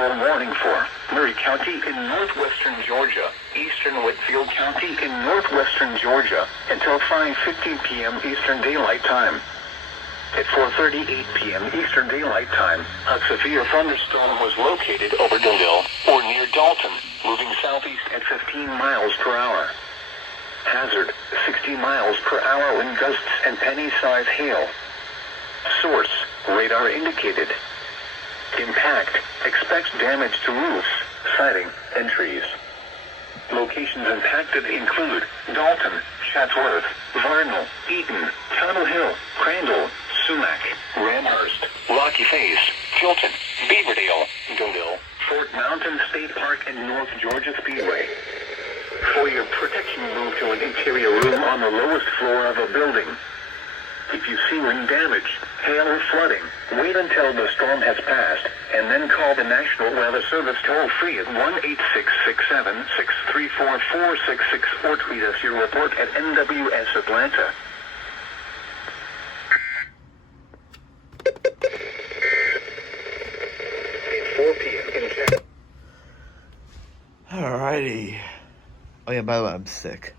thunderstorm warning for Murray County in northwestern Georgia, eastern Whitfield County in northwestern Georgia, until 5:15 p.m. Eastern Daylight Time. At 4:38 p.m. Eastern Daylight Time, a severe thunderstorm was located over Dundell, or near Dalton, moving southeast at 15 miles per hour. Hazard, 60 miles per hour wind gusts and penny-size hail. Source, radar indicated. Impact, expects damage to roofs, siding, and trees. Locations impacted include Dalton, Chatsworth, Varnell, Eaton, Tunnel Hill, Crandall, Sumac, Ramhurst, Rocky Face, Chilton, Beaverdale, Dundell, Fort Mountain State Park, and North Georgia Speedway. For your protection, move to an interior room on the lowest floor of a building. If you see wind damage, hail, or flooding, wait until the storm has passed, and then call the National Weather Service toll-free at 1-866-763-4466 or tweet us your report at NWS Atlanta. At 4 p.m. in Alrighty. Oh yeah, by the way, I'm sick.